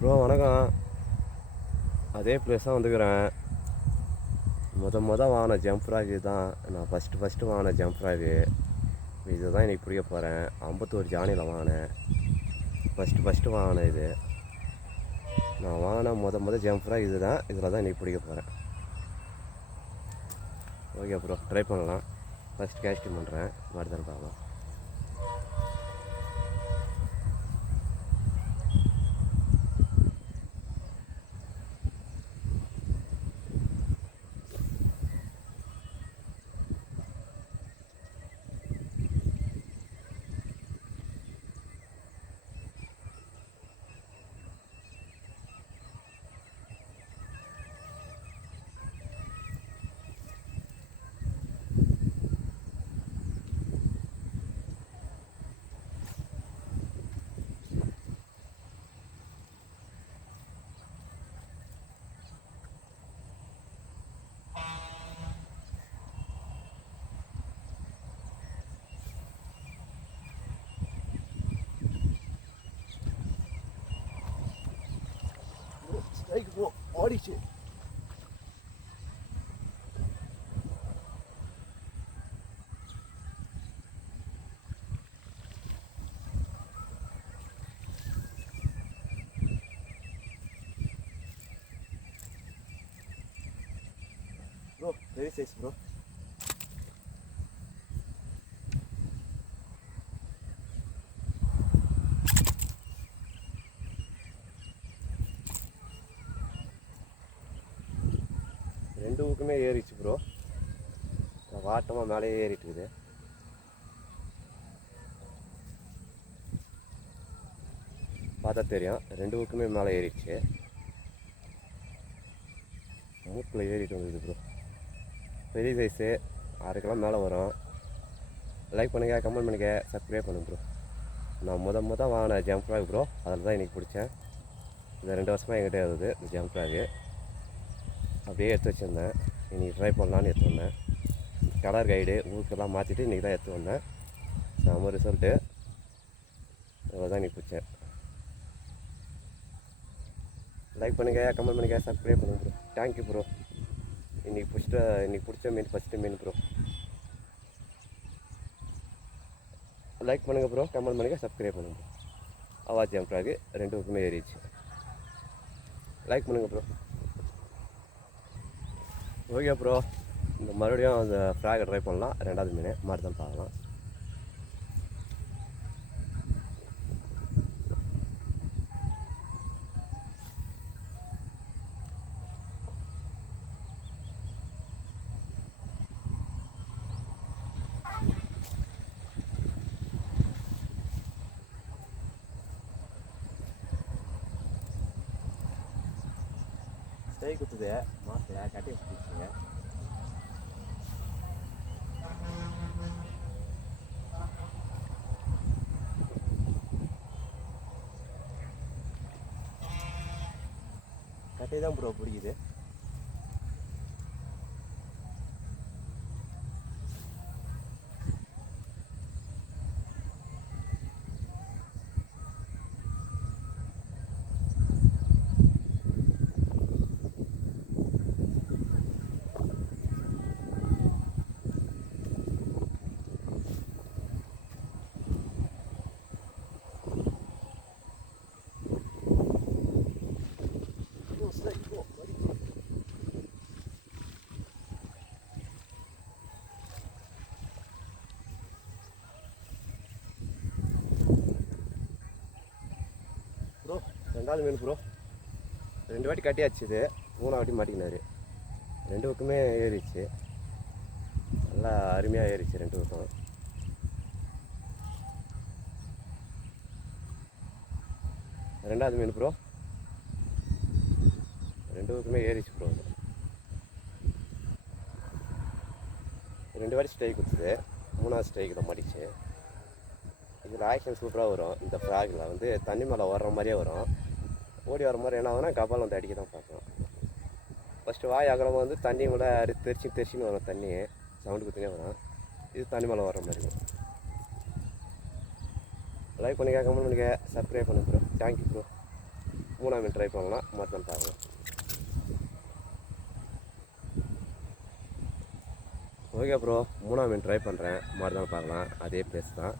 Bro வணக்கம். அதே place தான் வந்துக்கிறேன். மொத மொதல் வாங்கின ஜம்ப் ஃப்ராக் இதுதான் நான் ஃபஸ்ட்டு ஃபஸ்ட்டு வாங்கின ஜம்ப் ஃப்ராகு இது தான் இன்றைக்கி பிடிக்க போகிறேன் ஐம்பத்தோரு ஜானியில் வாங்கினேன். ஃபஸ்ட்டு ஃபஸ்ட்டு வாங்கினேன் இது. நான் வாங்கின மொத மொதல் ஜம்ப் ஃப்ராக் இது தான் இதில் தான் இன்றைக்கி பிடிக்க போகிறேன் ஓகே ப்ரோ ட்ரை பண்ணலாம். ஃபஸ்ட் கேஸ்டிங் பண்ணுறேன் மறுதான் பார்க்கலாம். ஸ்ட்ரைக் ப்ரோ ஆடிச்சு ப்ரோ பெரிய சைஸ் ப்ரோ ரெண்டு ஊக்குமே ஏறிச்சு ப்ரோ வாட்டமாக மேலே ஏறிட்டு இருக்குது பார்த்தா தெரியும். ரெண்டு ஊக்குமே மேலே ஏறிடுச்சு. மூக்கில் ஏறிட்டு வந்துது ப்ரோ பெரிய சைஸு அதுக்கெல்லாம் மேலே வரும். லைக் பண்ணுங்க கமெண்ட் பண்ணுங்கள் சப்ஸ்கிரைப் பண்ணுங்க ப்ரோ நான் முத முத வாங்கின ஜம்ப் ஃப்ராக் ப்ரோ அதில் தான் இன்றைக்கி பிடிச்சேன். இந்த ரெண்டு வருஷமாக என்கிட்ட இருக்குது இந்த ஜம்ப் ஃப்ராகு அப்படியே எடுத்து வச்சுருந்தேன். இன்றைக்கி ட்ரை பண்ணலான்னு எடுத்து வந்தேன். கலர் கைடு ஊருக்கெல்லாம் மாற்றிட்டு இன்றைக்கி தான் எடுத்து வந்தேன். செம்ம ரிசல்ட்டு இவ்வளோ தான் இன்றைக்கி பிடிச்சேன். லைக் பண்ணுங்கள் கமெண்ட் பண்ணுங்கள் சப்ஸ்கிரைப் பண்ணுங்க ப்ரோ தேங்க்யூ ப்ரோ இன்றைக்கி பிடிச்சிட்ட இன்றைக்கி பிடிச்ச மீன் ஃபஸ்ட்டு மீன் ப்ரோ லைக் பண்ணுங்கள் ப்ரோ கமெண்ட் பண்ணுங்கள் சப்ஸ்கிரைப் பண்ணுங்க ப்ரோ அவாஜ் எம்ப்ராக்கு ரெண்டு பக்கமே ஏறிச்சு லைக் பண்ணுங்கள் ப்ரோ ஓகே ப்ரோ இந்த மறுபடியும் அந்த ஃப்ராகை ட்ரை பண்ணலாம். ரெண்டாவது மீன். மாதிரி தான் பார்க்கலாம். ஸ்டே குத்துது மாசில் கட்டி பிடிச்சிங்க கட்டி தான் ப்ரோ பிடிக்குது ப்ரோ ரெண்டாவது மீன் ப்ரோ ரெண்டு வாட்டி கட்டியாச்சு இது. மூணாவது வாட்டி மாட்டிக்கினாரு. ரெண்டு பக்கமே ஏறிச்சு நல்லா அருமையாக ஏறிச்சு ரெண்டு பக்கம். ரெண்டாவது மீன் ப்ரோ ரெண்டு பக்கமே ஏறிச்சு ப்ரோ ரெண்டு வாட்டி ஸ்ட்ரைக் கொடுத்தது. மூணாவது ஸ்ட்ரைக்கில் மாட்டிச்சு. இதில் ஆக்ஷன் சூப்பராக வரும். இந்த ஃப்ராகில் வந்து தண்ணி மேலே ஓடுற மாதிரியே வரும். ஓடி வர மாதிரி என்ன ஆகுனா கபால் வந்து அடிக்க தான் பார்க்கலாம் ஃபஸ்ட்டு வாய் அகலமாக வந்து தண்ணி மேலே அரி தெரிச்சு தெரிச்சின்னு வரும் தண்ணி. சவுண்டு குத்துனே வரும். இது தண்ணி மேலே வர மாதிரி இருக்கும். லைக் பண்ணுங்க கமெண்ட் பண்ணுங்க சப்ஸ்கிரைப் பண்ணு ப்ரோ தேங்க்யூ ப்ரோ மூணாம் மீன் ட்ரை பண்ணலாம். மறுநாள் பார்க்கலாம் ஓகே ப்ரோ மூணாம் மீன் ட்ரை பண்ணுறேன் மறுநாள் பார்க்கலாம். அதே பிளேஸ் தான்.